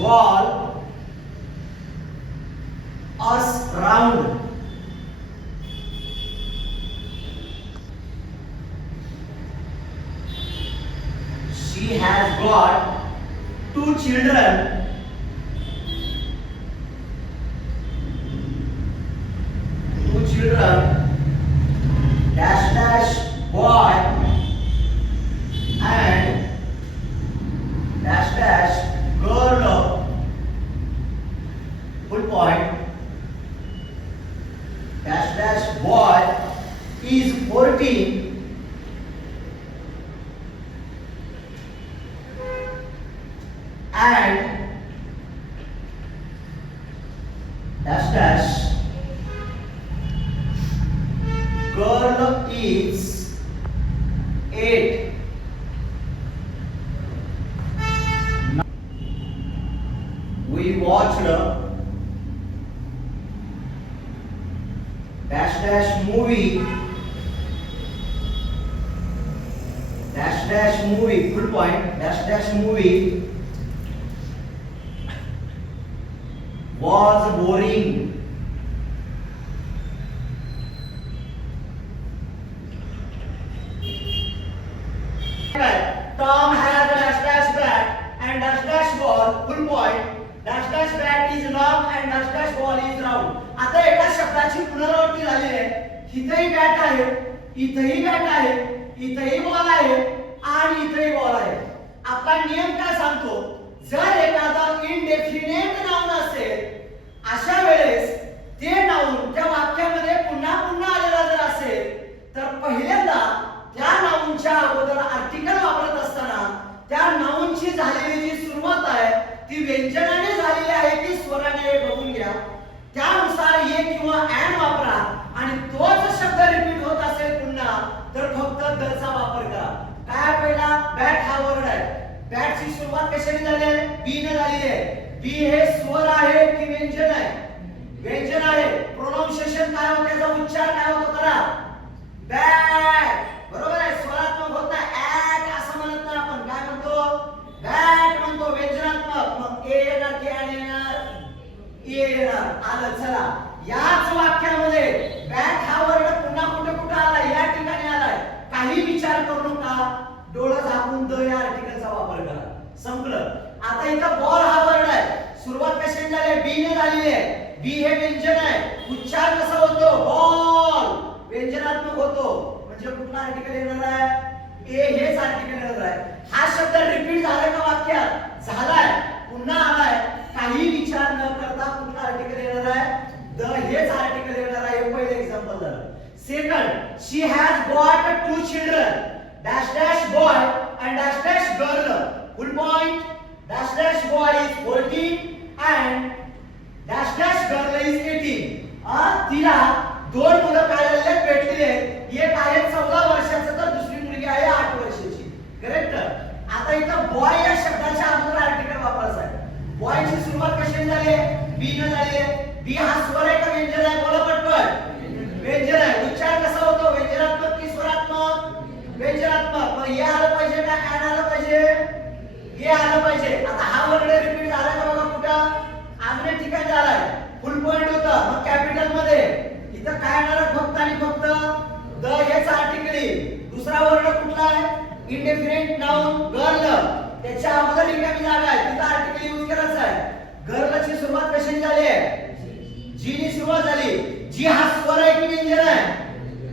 wall us round. She has got two children. Two children. Dash dash boy and dash dash girl. Full point. Dash dash boy is 14 and dash dash girl is 8. We watched dash dash movie full point dash dash movie was boring. Tom has a dash dash bat and dash dash ball full point dash dash bat is long and dash dash ball is round. आता एका शब्दाची पुनरावृत्ती झाली आहे. इथेही bat आहे, इथेही bat आहे, इथेही बॉल आहे आणि इथेही बॉल आहे. आपला नियम काय सांगतो, जर एखादा इनडेफिनेट नाउन असेल अशा वेळेस ते नाउन त्या वाक्यामध्ये पुन्हा पुन्हा आलेला जर असेल तर पहिल्यांदा त्या नाउनच्या अगोदर आर्टिकल वापरत असताना त्या नाउनची झालेली जी सुरुवात आहे ती व्यंजनाने झालेली आहे की स्वराने हे बघून घ्या. त्यानुसार ये किंवा अँड वापरा आणि तोच शब्द रिपीट होत असेल पुन्हा तर फक्त दचा वापर करा. काय पहिला बॅट हा वर्ड आहे. बॅटची सुरुवात कशाने झाली आहे, बी ने झालेली आहे. बी हे स्वर आहे की व्यंजन आहे, व्यंजन आहे. प्रोनाउन्सिएशन काय होतं, त्याचा उच्चार काय होतो करा, बॅट. बरोबर आहे, स्वरात्मक होत नाही, ऍट असं म्हणत नाही आपण. काय म्हणतो, बॅट म्हणतो व्यंजनात्मक. मग ए येणार की आणि येणार, ए येणार. आलं. चला याच वाक्यामध्ये बॅट हा वर्ड पुन्हा कुठे कुठे आलाय, या ठिकाणी आलाय. काही विचार करू नका, डोळं झाकून द या आर्टिकलचा वापर करा. संपलं. आता इथं बॉल हा वर्ड आहे. सुरुवात कशाने झाली, बी ने झालेली आहे. बी हे व्यंजन आहे. उच्चार कसा होतो, बॉल व्यंजनात्मक होतो. म्हणजे कुठला आर्टिकल येणार आहे, ए हेच आर्टिकल येणार आहे. हा शब्द रिपीट झालाय का वाक्यात, झालाय, पुन्हा आलाय. काही विचार न करता कुठला आर्टिकल येणार आहे, द हेच आर्टिकल येणार आहे. हे पहिलं एक्झाम्पल झालं. Second, she has got two children dash dash boy and dash dash girl full point dash dash boy is 14 and dash dash girl is 18. तिला दोन मुलं काय झालेले भेटलेले आहेत. एक आहे 14 वर्षाचं तर दुसरी मुलगी आहे 8 वर्षाची. करेक्ट. आता इथं बॉय या शब्दाच्या अगोदर आर्टिकल वापरायचा आहे. बॉयची सुरुवात कशाने झाली, बी ने झाली आहे. बी हा स्वर आहे का व्यंजन आहे, बोला पटपट. व्यंजन आहे. उच्चार कसा होतो, व्यंजनात्मक की स्वरात्मक, व्यंजनात्मक. मग ये आलं पाहिजे का ऍड आलं पाहिजे, ये आलं पाहिजे. आता हा वर्ड रिपीट झाला का बघा, कुठं आमने ठिकाणी झालाय. फुल पॉइंट होतं, मग कॅपिटल मध्ये. इथं काय येणार, फक्त आणि फक्त द हेच आर्टिकल येईल. दुसरा वर्ड कुठला आहे, इंडेफिनिट नाउन गर्ल. त्याच्या अगोदर रिकामी जागा आहे, तिथं आर्टिकल यूज करायचं आहे. गर्लची सुरुवात कशाने झाली आहे, जी ने सुरुवात झाली. जी हा स्वर आहे की व्यंजन आहे,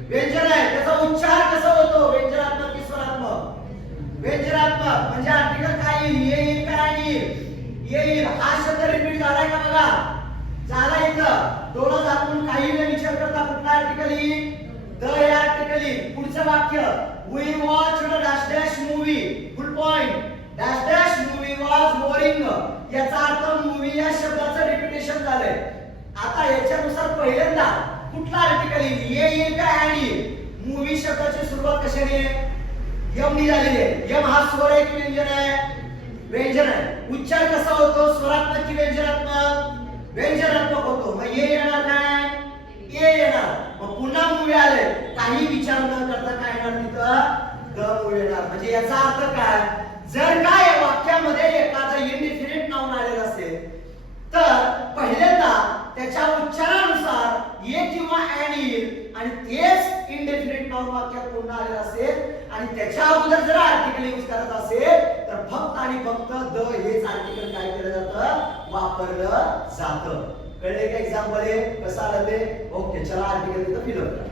व्यंजन आहे. त्याचा उच्चार कसा होतो, व्यंजनात्मक की स्वरात्मक, व्यंजनात्मक. म्हणजे आर्टिकल काय येईल, येईल काय येईल, येईल. हा शब्द रिपीट झालाय का बघा, झाला. इथं डोळं झाकून काही न विचार करता कुठला आर्टिकल येईल, द हे आर्टिकल येईल. पुढचं वाक्य, we watched dash dash movie full point dash dash movie was boring. याचा अर्थ मूवी या शब्दाचं रिपिटेशन झालंय. आता याच्यानुसार पहिल्यांदा कुठला आर्टिकल येईल, ये येईल का ऍड येईल. मूवी शब्दाची सुरुवात कशाने, यम ने झालेली आहे. यम हा स्वर आहे की व्यंजन आहे, व्यंजन आहे. उच्चार कसा होतो, स्वरात्मक की व्यंजनात्मक, व्यंजनात्मक होतो. मग ये येणार काय, ये येणार. मग पुन्हा मूवी आले, काही विचार न करता काय येणार, तिथं द मूवी येणार. म्हणजे याचा अर्थ काय, जर काय वाक्यामध्ये एखादा इनडिफिनिट नाउन आलेला असेल आणि त्याच्या अगोदर जर आर्टिकल यूज करायचं असेल तर फक्त आणि फक्त द हेच आर्टिकल काय केलं जातं, वापरलं जातं. कळले का? एक्झाम्पल आहे कसं आलं ते? ओके, चला आर्टिकल इथं फिल अप करा.